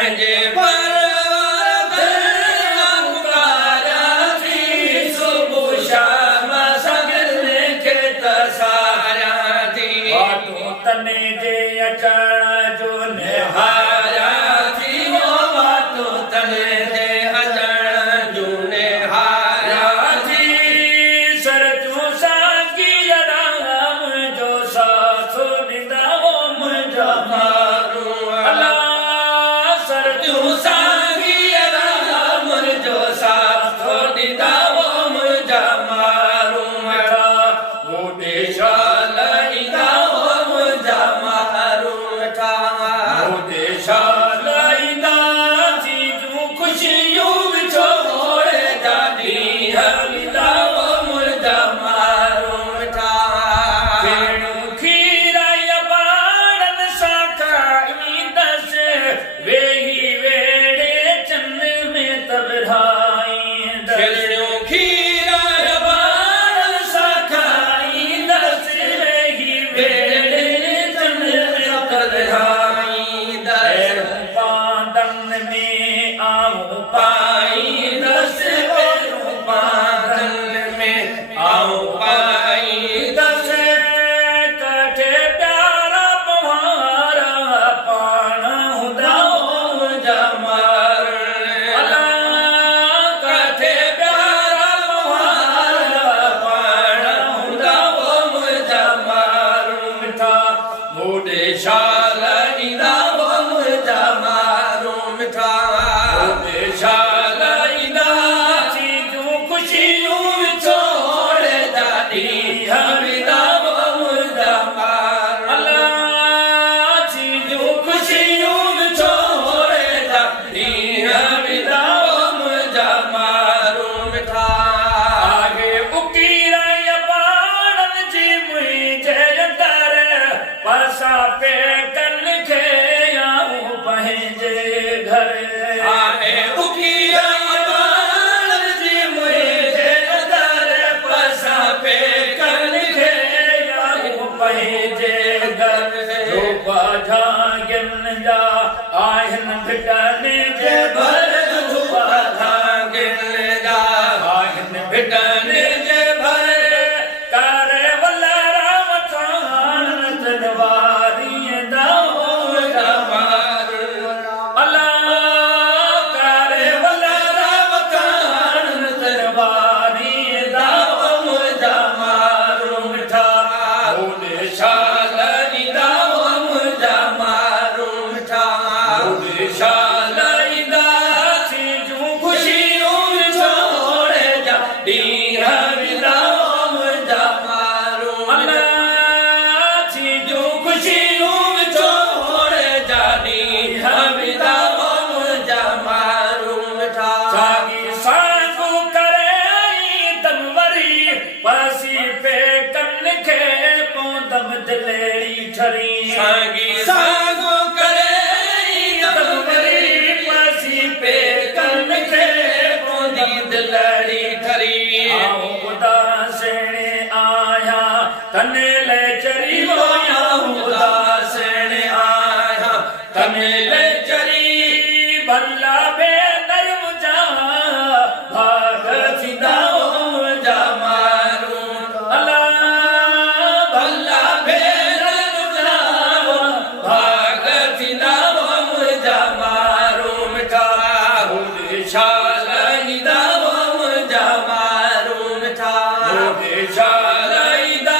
पंहिंजे पुकारा थी सुबुह शाम सभिनी खे तसारिया थी तूं तने जे अचण जो निहारिया थी तूं तने जे अचण जो निहारिया थी सर तूं साॻी राम जो साथ ॾींदा मुंहिंजा माण्हू अला सर तूं साॻी राम जो साथ ॾींदा मुंहिंजा माण्हू होॾे शाल ईंदा मुंहिंजा माण्हू होॾे शाल ईंदा चीजूं ख़ुशियूं विछोड़े जा ॾींहं ईंदा मुंहिंजा माण्हू भेणूं खीर बाणनि सां खाईंदसि वेही वेड़े चंद में तबराईंदसि खीर बाणनि सां खाईंदसि वेही वेड़े चंद में तबराईंदसि पादन में आऊं पाईंदसि पादन में आऊं पाईंदसि कठे प्यारा पवारा पाण हूंदा मुंहिंजा अला कठे प्यारा पवारा पाण हूंदा मुंहिंजा मिठा होॾे शाल ईंदा मुंहिंजा माण्हू मिठा होॾे शाल ईंदा चीजूं ख़ुशियूं विछोड़े जा ॾींहं ईंदा मुंहिंजा अला चीजूं ख़ुशियूं विछोड़े जा ॾींहं ईंदा मुंहिंजा माण्हू मिठा आगे उकीर बाणनि जी मुंहिंजे अंदर परसा पे कन खे आऊं पंहिंजे घर आहे उकीर बाणनि जी मुंहिंजे अंदर परसा पे कन खे आऊं पंहिंजे घर रूपा झांगियुनि जा आहिनि भिटनि जे भर रूपा झांगियुनि जा आहिनि भिटनि जे भर करे वलरा वठान तलवारींदा मुंहिंजा अला करे वलरा वठान तलवारींदा मुंहिंजा मिठा होॾे शाल ईंदा मुंहिंजा मिठा होॾे शाल ईंदा चीजूं ख़ुशियूं विछोड़े जा ॾींहं ईंदा मुंहिंजा अला चीजूं ख़ुशियूं विछोड़े जा ॾींहं ईंदा मुंहिंजा साॻी साॻू करे आई तनवरी पासी पे कन खे पौंदम दिलेरी छरी साॻी साॻू करे आई तनवरी पासी पे कन खे पौंदी दिलेरी छरी आऊं उदासणे आया तने ले चरी आऊं उदासणे आया तने ले चरी भला बे नरम जा भाग थींदा मुंहिंजा अला भला बे नरम जा भाग थींदा मुंहिंजा मिठा होॾे शाल ईंदा मुंहिंजा मिठा होॾे शाल ईंदा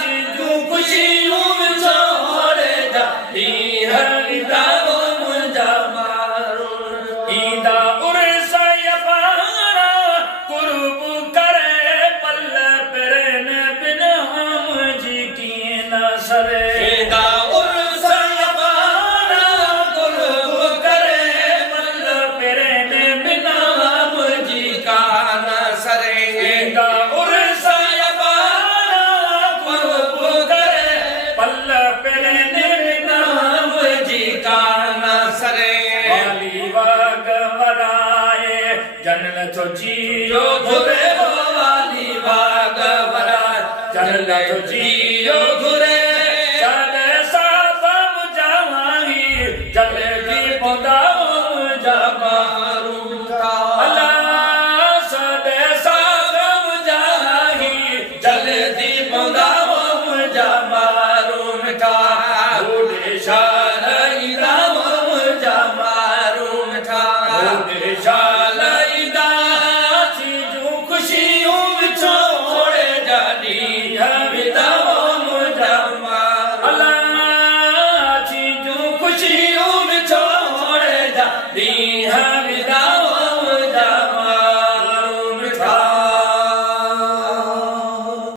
चीजूं ख़ुशियूं विछोड़े जा ॾींहं ईंदा मुंहिंजा ईंदा उर्स पाणा कुर्ब करे पल पिरन बिन मुंहिंजी कीअं न सरे ईंदा उर्स पाणा कुर्ब करे पल पिरन बिन मुंहिंजी कान सरे ईंदा उर्स पाणा कुर्ब करे पल पिरन बिन मुंहिंजी कान सरे वाली वराए जनल तो जियो घुरे वाली वाग वराए जनल तो जियो घुरे चल साफ जावाही जल की पौधा शालाईदा चीजू खुशियों विछोड़े जादी विदा मुझमा अल्लाह चीजू खुशियों विछोड़े जादी